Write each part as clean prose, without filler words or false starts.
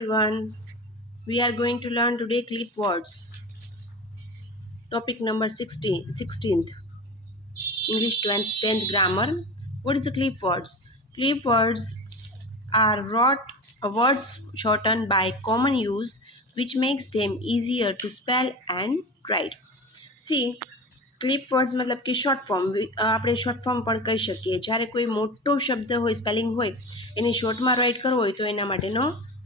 Everyone, we are going to learn today clip words. Topic number 16th English 10th grammar. What is the clip words? Clip words are words shortened by common use which makes them easier to spell and write. See, clip words મતલબ કે short form આપણે short form પણ કહી શકીએ. જ્યારે કોઈ મોટો શબ્દ હોય, સ્પેલિંગ હોય, એને શોર્ટમાં રાઇટ કરવો હોય તો એના માટેનો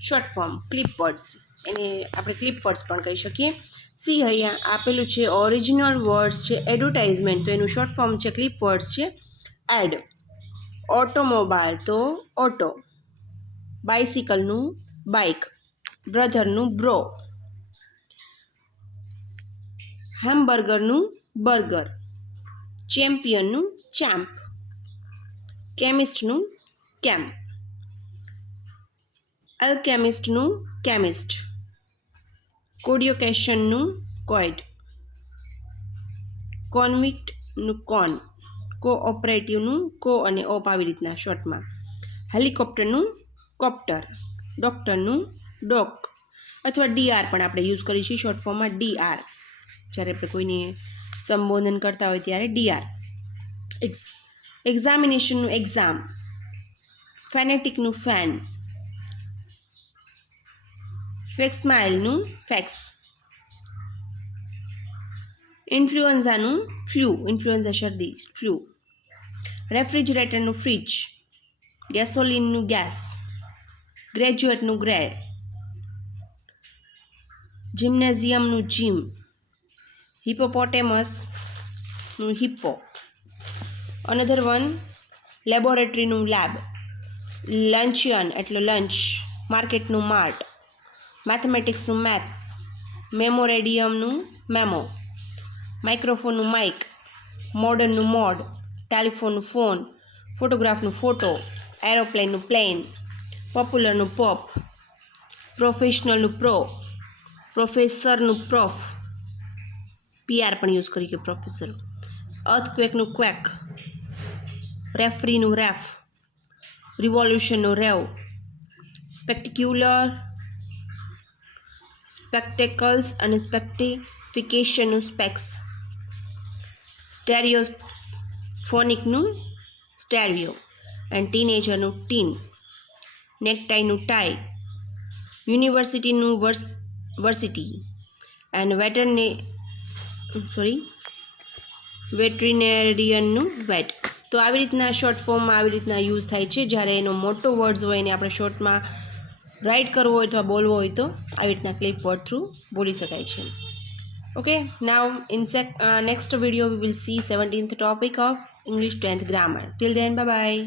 શોર્ટ ફોર્મ ક્લિપ વર્ડ્સ, એને આપણે ક્લિપ વર્ડ્સ પણ કહી શકીએ. સી અહીંયા આપેલું છે ઓરિજિનલ વર્ડ્સ છે એડવર્ટાઇઝમેન્ટ, તો એનું શોર્ટ ફોર્મ છે ક્લિપ વર્ડ્સ છે એડ. ઓટોમોબાઈલ તો ઓટો, બાઇસિકલનું બાઇક, બ્રધરનું બ્રો, હેમબર્ગરનું બર્ગર, ચેમ્પિયનનું ચેમ્પ, કેમિસ્ટનું કેમ્પ, અલ્કેમિસ્ટનું કેમિસ્ટ, કોડિયોકેશનનું કોઇડ, કોન્વિક્ટનું કોન, કોઓપરેટિવનું કો અને ઓપ આવી રીતના શોર્ટમાં, હેલિકોપ્ટરનું કોપ્ટર, ડૉક્ટરનું ડોક અથવા ડીઆર પણ આપણે યુઝ કરીશું શોર્ટ ફોર્મમાં ડીઆર. જ્યારે આપણે કોઈને સંબોધન કરતા હોય ત્યારે ડીઆર. એક્ઝામિનેશનનું એક્ઝામ, ફેનેટિકનું ફેન, ફેક્સમાઇલનું ફેક્સ, ઇન્ફ્લુએન્ઝાનું ફ્લૂ, ઇન્ફ્લુએન્ઝા શરદી ફ્લૂ, રેફ્રિજરેટરનું ફ્રીજ, ગેસોલિનનું ગેસ, ગ્રેજ્યુએટનું ગ્રેડ, જિમ્નેઝિયમનું જીમ, હિપોપોટેમસનું હિપ્પો, અનધર વન લેબોરેટરીનું લેબ, લંચિયન એટલે લંચ, માર્કેટનું માર્ટ, મેથેમેટિક્સનું મેથ્સ, મેમોરેડિયમનું મેમો, માઇક્રોફોનનું માઇક, મોડર્નનું મોડ, ટેલિફોનનું ફોન, ફોટોગ્રાફનું ફોટો, એરોપ્લેનનું પ્લેન, પોપ્યુલરનું પોપ, પ્રોફેશનલનું પ્રો, પ્રોફેસરનું પ્રોફ, પીઆર પણ યુઝ કરી કે પ્રોફેસર, અર્થક્વેકનું ક્વેક, રેફરીનું રેફ, રિવોલ્યુશનનું રેવ, સ્પેક્ટિક્યુલર, સ્પેક્ટેકલ્સ અને સ્પેક્ટિફિકેશનનું સ્પેક્સ, સ્ટેરિયોફોનિકનું સ્ટેરિયો એન્ડ ટીનેજરનું ટીન, નેકટાઈનું ટાઈ, યુનિવર્સિટીનું વર્સિટી એન્ડ વેટરિનેરિયનનું વેટ. તો આવી રીતના શોર્ટ ફોર્મમાં આવી રીતના યુઝ થાય છે. જ્યારે એનો મોટો વર્ડ્સ હોય એને આપણે શોર્ટમાં રાઇટ કરવો હોય અથવા બોલવો હોય તો આવી રીતના ક્લિપ વર્ડ થ્રુ બોલી શકાય છે. Okay, now in next video we will see 17th topic of English 10th grammar. Till then, bye bye.